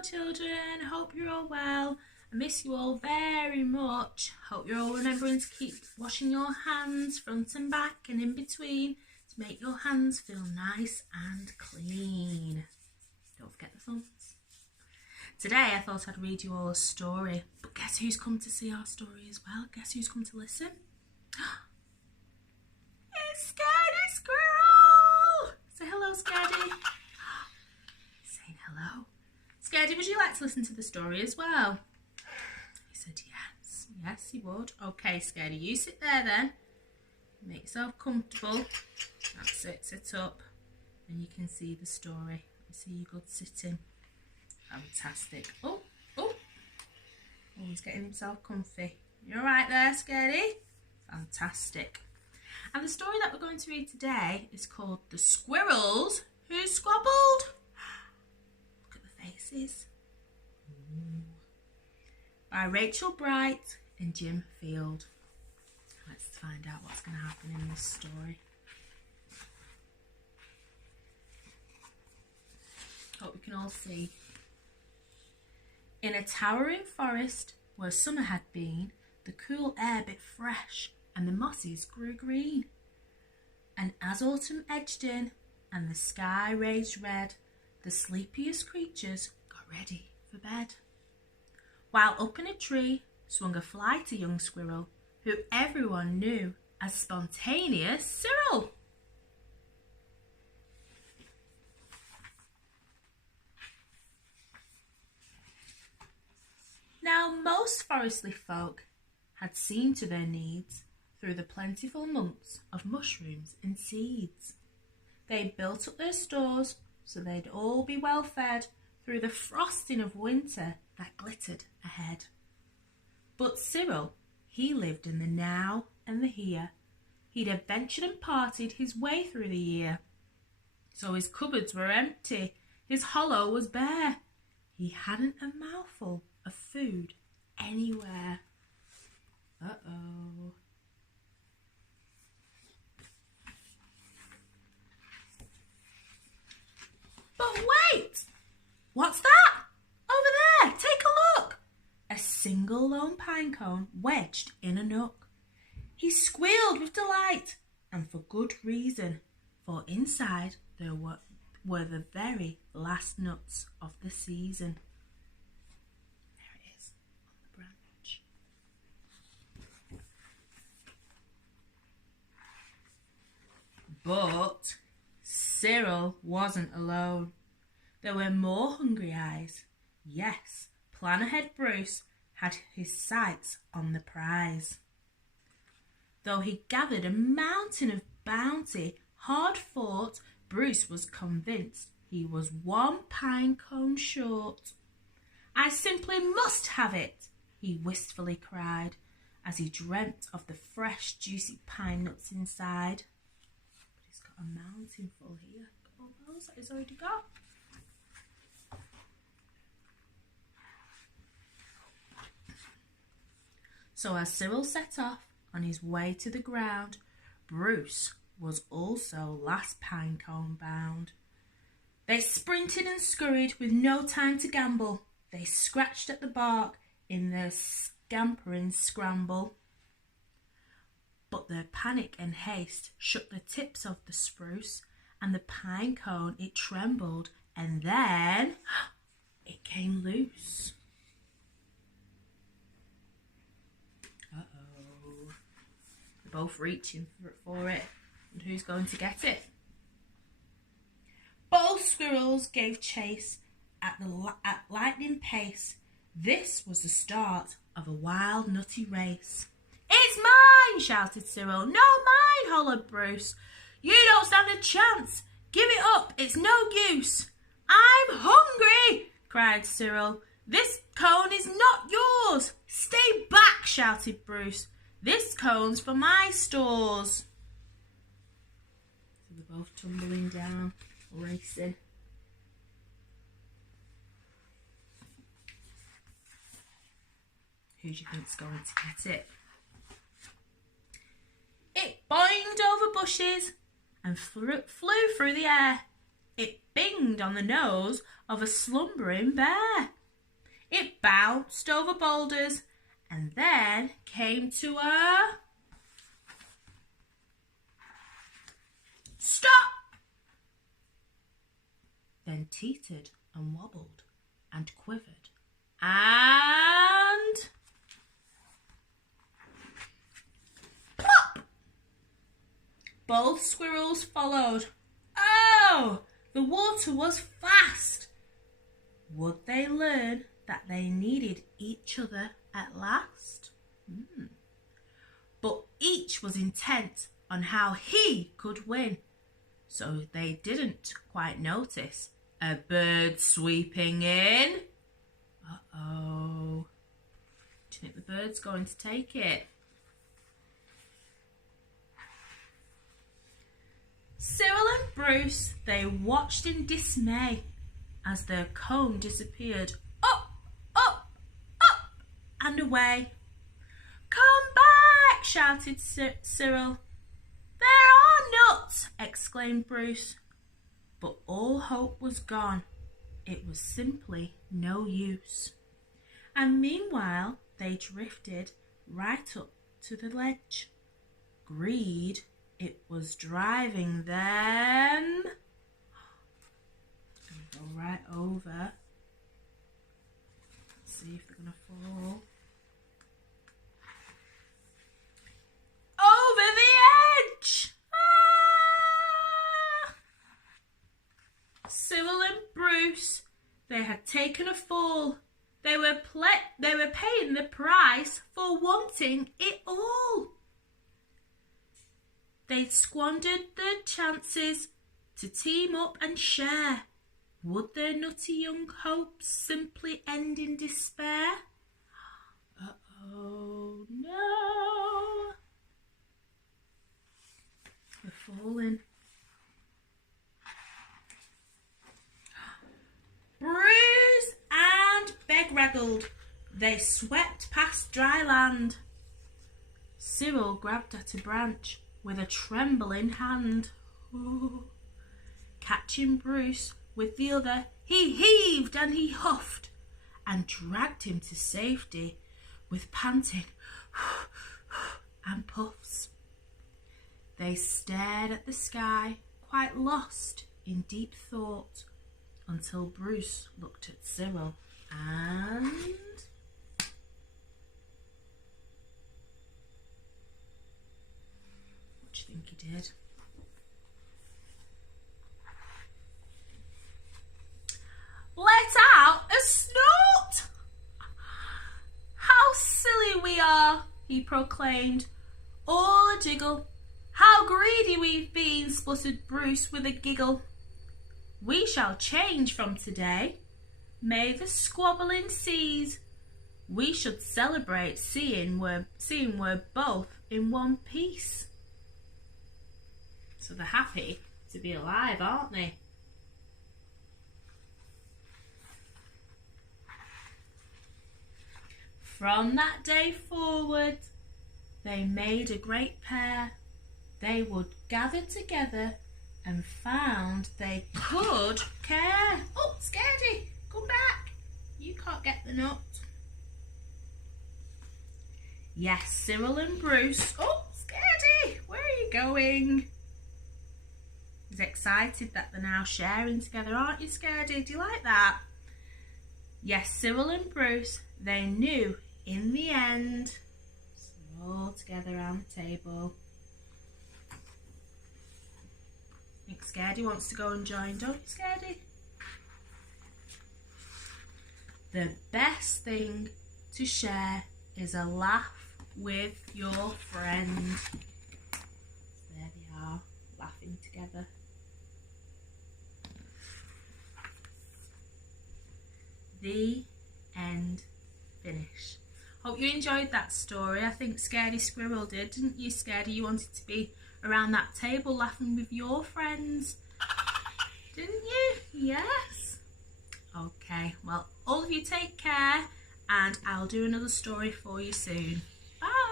Hello children, hope you're all well. I miss you all very much. Hope you're all remembering to keep washing your hands front and back and in between to make your hands feel nice and clean. Don't forget the thumbs. Today I thought I'd read you all a story, but guess who's come to see our story as well? Guess who's come to listen? It's Scaredy Squirrel! Say hello, Scaredy. He's saying hello. Scaredy, would you like to listen to the story as well? He said yes. Yes, he would. Okay, Scaredy, you sit there then. Make yourself comfortable. That's it, sit up. And you can see the story. Let me see you good sitting. Fantastic. Oh, he's getting himself comfy. You alright there, Scaredy? Fantastic. And the story that we're going to read today is called The Squirrels Who Squabbled. Look at the faces. Ooh. By Rachel Bright and Jim Field. Let's find out what's going to happen in this story. Hope we can all see. In a towering forest where summer had been, the cool air bit fresh and the mosses grew green. And as autumn edged in and the sky raged red, the sleepiest creatures got ready for bed. While up in a tree swung a flighty young squirrel who everyone knew as Spontaneous Cyril. Now most forestly folk had seen to their needs through the plentiful months of mushrooms and seeds. They built up their stores so they'd all be well fed through the frosting of winter that glittered ahead. But Cyril, he lived in the now and the here. He'd adventured and parted his way through the year. So his cupboards were empty, his hollow was bare. He hadn't a mouthful of food anywhere. Uh-oh. But wait! What's that? Over there, take a look! A single lone pine cone wedged in a nook. He squealed with delight, and for good reason, for inside there were the very last nuts of the season. There it is, on the branch. But Cyril wasn't alone. There were more hungry eyes. Yes, plan ahead Bruce had his sights on the prize. Though he gathered a mountain of bounty, hard fought, Bruce was convinced he was one pine cone short. I simply must have it, he wistfully cried, as he dreamt of the fresh, juicy pine nuts inside. But he's got a mountain full here. All those that he's already got. So as Cyril set off on his way to the ground, Bruce was also last pine cone bound. They sprinted and scurried with no time to gamble. They scratched at the bark in their scampering scramble. But their panic and haste shook the tips of the spruce, and the pine cone, it trembled, and then it came loose. Uh-oh. They're both reaching for it. And who's going to get it? Both squirrels gave chase at lightning pace. This was the start of a wild, nutty race. It's mine, shouted Cyril. No, mine, hollered Bruce. You don't stand a chance. Give it up, it's no use. I'm hungry, cried Cyril. This cone is not yours. Stay back, shouted Bruce. This cone's for my stores. So they're both tumbling down, racing. Who do you think's going to get it? It boinged over bushes and flew through the air. It binged on the nose of a slumbering bear. It bounced over boulders and then came to a stop. Then teetered and wobbled and quivered and plop! Both squirrels followed. Oh, the water was fast. Would they learn that they needed each other at last? But each was intent on how he could win, so they didn't quite notice a bird sweeping in. Uh-oh. Do you think the bird's going to take it? Cyril and Bruce, they watched in dismay as their cone disappeared. Up, up, up, and away. Come back, shouted Cyril. There are nuts, exclaimed Bruce. But all hope was gone. It was simply no use. And meanwhile, they drifted right up to the ledge. Greed, it was driving them. Go right over. Let's see if they're going to fall. Over the edge! Ah! Cyril and Bruce, they had taken a fall. They were paying the price for wanting it all. They'd squandered their chances to team up and share. Would their nutty young hopes simply end in despair? Uh-oh, no. We're falling. Bruised and bedraggled, they swept past dry land. Cyril grabbed at a branch with a trembling hand. Ooh. Catching Bruce with the other, he heaved and he huffed and dragged him to safety with panting and puffs. They stared at the sky, quite lost in deep thought, until Bruce looked at Cyril and... what do you think he did? Let out a snort! How silly we are, he proclaimed, all a jiggle. How greedy we've been, spluttered Bruce with a giggle. We shall change from today. May the squabbling cease. We should celebrate seeing we're both in one piece. So they're happy to be alive, aren't they? From that day forward, they made a great pair. They would gather together and found they could care. Oh, Scaredy, come back. You can't get the nut. Yes, Cyril and Bruce. Oh, Scaredy, where are you going? He's excited that they're now sharing together, aren't you, Scaredy? Do you like that? Yes, Cyril and Bruce, they knew in the end. So they're all together around the table. I think Scaredy wants to go and join, don't you, Scaredy? The best thing to share is a laugh with your friend. There they are, laughing together. The end. Finish. Hope you enjoyed that story. I think Scaredy Squirrel did, didn't you, Scaredy? You wanted to be around that table laughing with your friends, didn't you? Yes. Okay, well, all of you take care and I'll do another story for you soon. Bye.